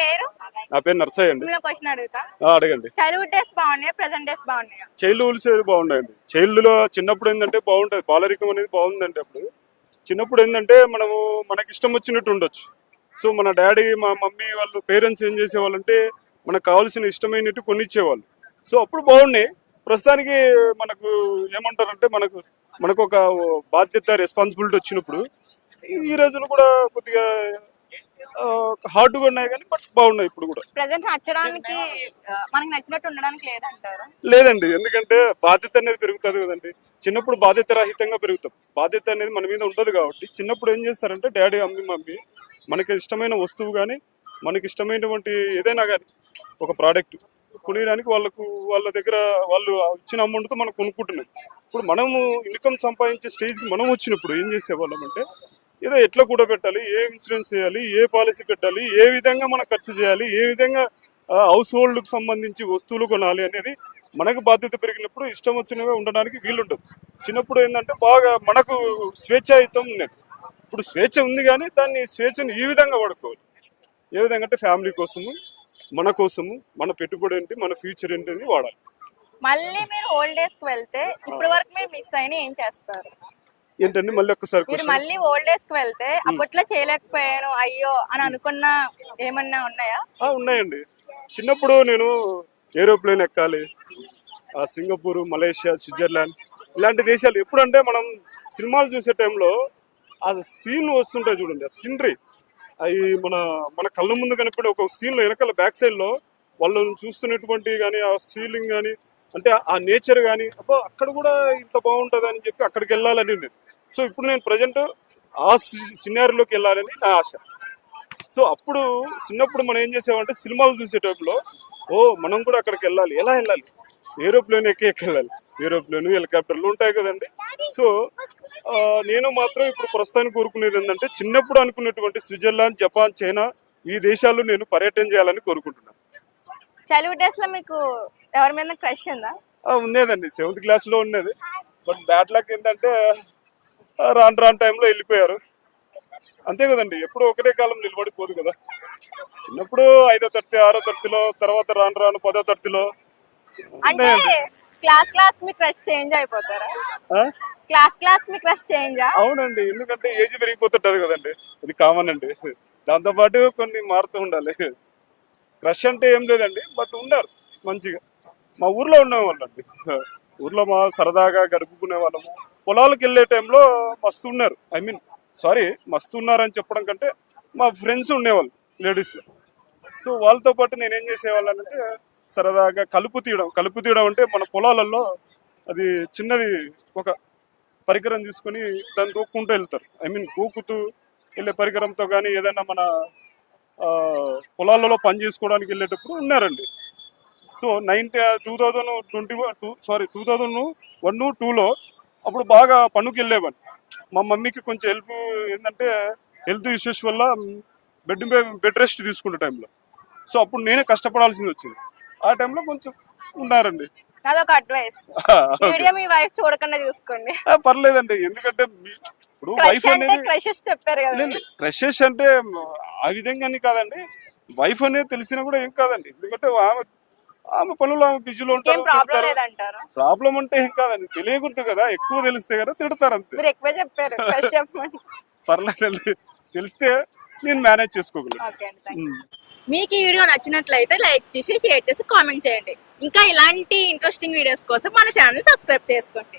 పేరు? నా పేరు నర్సయ్య అండి. క్వశ్చన్ అడుగుతా. అడగండి. చైల్డ్హుడ్ డేస్ బాగున్నాయా? ప్రెసెంట్ డేస్ బాగున్నాయా? చైల్డ్ బాగున్నాయండి. చైల్డ్లో చిన్నప్పుడు ఏంటంటే బాగుంటుంది. బాలరికం అనేది బాగుందండి అప్పుడు. చిన్నప్పుడు ఏంటంటే మనము మనకి ఇష్టం వచ్చినట్టు ఉండొచ్చు. సో మన డాడీ మా మమ్మీ వాళ్ళు పేరెంట్స్ ఏం చేసేవాళ్ళంటే మనకు కావాల్సిన ఇష్టమైనట్టు కొన్ని ఇచ్చేవాళ్ళు సో అప్పుడు బాగున్నాయి. ప్రస్తుతానికి మనకు ఏమంటారంటే మనకు మనకు ఒక బాధ్యత రెస్పాన్సిబిలిటీ వచ్చినప్పుడు ఈ రోజులు కూడా కొద్దిగా హార్డ్గా ఉన్నాయి కానీ బట్ బాగున్నాయి ఇప్పుడు కూడా. ప్రెసెంట్ నచ్చడానికి మనకి నచ్చినట్టు ఉండడానికి లేదంటారు? లేదండి. ఎందుకంటే బాధ్యత అనేది పెరుగుతుంది కదండి. చిన్నప్పుడు బాధ్యత రహితంగా పెరుగుతాం. బాధ్యత అనేది మన మీద ఉండదు కాబట్టి చిన్నప్పుడు ఏం చేస్తారంటే డాడీ అమ్మి మమ్మీ మనకి ఇష్టమైన వస్తువు కానీ మనకి ఇష్టమైనటువంటి ఏదైనా కానీ ఒక ప్రోడక్ట్ కొనేయడానికి వాళ్ళకు వాళ్ళ దగ్గర వాళ్ళు ఇచ్చిన అమౌంట్తో మనం కొనుక్కుంటున్నాం. ఇప్పుడు మనము ఇన్కమ్ సంపాదించే స్టేజ్కి మనం వచ్చినప్పుడు ఏం చేసేవాళ్ళం అంటే ఏదో ఎట్లా కూడా పెట్టాలి ఏ ఇన్సూరెన్స్ చేయాలి ఏ పాలసీ పెట్టాలి ఏ విధంగా మనం ఖర్చు చేయాలి ఏ విధంగా హౌస్ హోల్డ్కి సంబంధించి వస్తువులు కొనాలి అనేది మనకు బాధ్యత పెరిగినప్పుడు ఇష్టం వచ్చినగా ఉండడానికి వీలుంటుంది. చిన్నప్పుడు ఏంటంటే బాగా మనకు స్వేచ్ఛాయుతం ఉన్నది ఇప్పుడు స్వేచ్ఛ ఉంది కానీ దాన్ని స్వేచ్ఛను ఈ విధంగా వాడుకోవాలి. ఏ విధంగా అంటే ఫ్యామిలీ కోసము మన కోసము మన పెట్టుబడి ఏంటి మన ఫ్యూచర్ ఏంటి అనేది వాడాలి. మళ్ళీ మీరు ఓల్డ్కి వెళ్తే ఇప్పటి వరకు మీరు మిస్ అయిన ఏం చేస్తారు? ఏంటండి? మళ్ళీ ఒక్కసారి మీరు. మళ్ళీ ఓల్డ్ డేస్కి వెళ్తే అప్పట్లో చేయలేకపోయాను అయ్యో అని అనుకున్న ఏమన్నా ఉన్నాయా? ఆ, ఉన్నాయండి. చిన్నప్పుడు నేను ఏరోప్లేన్ ఎక్కాలి ఆ సింగపూర్ మలేషియా స్విట్జర్లాండ్ ఇలాంటి దేశాలు ఎప్పుడంటే మనం సినిమాలు చూసే టైంలో ఆ సీన్ వస్తుంటాయి చూడండి ఆ సీనరీ అవి మన మన కళ్ళ ముందు కనిపడే ఒక సీన్లో వెనకాల బ్యాక్ సైడ్లో వాళ్ళని చూస్తున్నటువంటి కానీ ఆ ఫీలింగ్ కానీ అంటే ఆ నేచర్ కానీ అబ్బో అక్కడ కూడా ఇంత బాగుంటుంది అని చెప్పి అక్కడికి వెళ్ళాలని ఉండేది సో ఇప్పుడు నేను ప్రజెంట్ ఆ సినారీలోకి వెళ్ళాలని నా ఆశ. సో అప్పుడు చిన్నప్పుడు మనం ఏం చేసామంటే సినిమాలు చూసేటప్పుడు ఓ మనం కూడా అక్కడికి వెళ్ళాలి. ఎలా వెళ్ళాలి? ఏరోప్లేన్ ఎక్కి ఎక్కి వెళ్ళాలి ఏరోప్లేన్ హెలికాప్టర్లు ఉంటాయి కదండి. సో నేను మాత్రం ఇప్పుడు ప్రస్తుతానికి కోరుకునేది ఏంటంటే చిన్నప్పుడు అనుకున్నటువంటి స్విట్జర్లాండ్ జపాన్ చైనా ఈ దేశాలు నేను పర్యటన చేయాలని కోరుకుంటున్నాను. చైల్డ్హుడ్ డేస్లో మీకు ఎవరి మీద క్రష్ ఉందా? ఉండేదండి. సెవెంత్ క్లాస్లో ఉన్నది బట్ బ్యాడ్ లక్ ఏంటంటే రాను రాను టైంలో వెళ్ళిపోయారు. అంతే కదండి ఎప్పుడు ఒకటే కాలం నిలబడిపోదు కదా. చిన్నప్పుడు ఐదో తరగతి ఆరో తరగతిలో తర్వాత రాను రాను పదో తరగతిలో అంటే క్లాస్ క్లాస్ మీ క్రష్ చేంజ్ అయిపోతారా? క్లాస్ క్లాస్ మీ క్రష్ చేంజా అవునండి ఎందుకంటే ఏజ్ పెరిగిపోతుంటది కదండి. ఇది కామన్ అండి. దాంతోపాటు కొన్ని మారుతూ ఉండాలి. క్రష్ అంటే ఏం లేదండి బట్ ఉన్నారు మంచిగా. మా ఊర్లో ఉండేవాళ్ళండి ఊర్లో మా సరదాగా గడుపుకునే వాళ్ళము. పొలాలకు వెళ్ళే టైంలో మస్తు ఉన్నారు. ఐ మీన్ సారీ మస్తు ఉన్నారని చెప్పడం కంటే మా ఫ్రెండ్స్ ఉండేవాళ్ళు లేడీస్లో సో వాళ్ళతో పాటు నేనేం చేసేవాళ్ళనంటే సరదాగా కలుపు తీయడం. కలుపు తీయడం అంటే మన పొలాలలో అది చిన్నది ఒక పరికరం తీసుకొని దాన్ని గోక్కుంటూ వెళ్తారు. ఐ మీన్ గోకుతూ వెళ్ళే పరికరంతో కానీ ఏదైనా మన పొలాలలో పని చేసుకోవడానికి వెళ్ళేటప్పుడు ఉన్నారండి. So ninety two thousand twenty two sorry two thousand one టూలో అప్పుడు బాగా పనుకి వెళ్ళేవాడిని మా మమ్మీకి కొంచెం హెల్ప్ ఏంటంటే హెల్త్ ఇష్యూస్ వల్ల బెడ్ బెడ్ రెస్ట్ తీసుకునే టైంలో. సో అప్పుడు నేనే కష్టపడాల్సింది వచ్చింది. ఆ టైంలో కొంచెం ఉన్నారండి. అదొక అడ్వైస్. వీడియో మీ వైఫ్ చూడకుండా చూసుకోండి. ఆ, పర్లేదండి. ఎందుకంటే ఇప్పుడు వైఫ్ అనేది క్రషెస్ చెప్పారు కదా. లేదు క్రషెస్ అంటే ఆ విధంగాని కాదండి. వైఫ్ అనేది తెలిసినా కూడా ఏం కాదండి. ఎందుకంటే ఆమె ఆమె పనులు ఆమె బిజీలో ఏం ఉంటారు ప్రాబ్లం అంటే ఏం కాదండి తెలియకూడదు కదా ఎక్కువ తెలిస్తే కదా తిడతారు అంతే. ఎక్కువ చెప్పారు పర్లేదండి తెలిస్తే నేను మేనేజ్ చేసుకోగలను. ఓకే అండి థాంక్స్. మీకు ఈ వీడియో నచ్చినట్లయితే లైక్ చేసి షేర్ చేసి కామెంట్ చేయండి. ఇంకా ఇలాంటి ఇంట్రెస్టింగ్ వీడియోస్ కోసం మన ఛానల్ సబ్స్క్రైబ్ చేసుకోండి.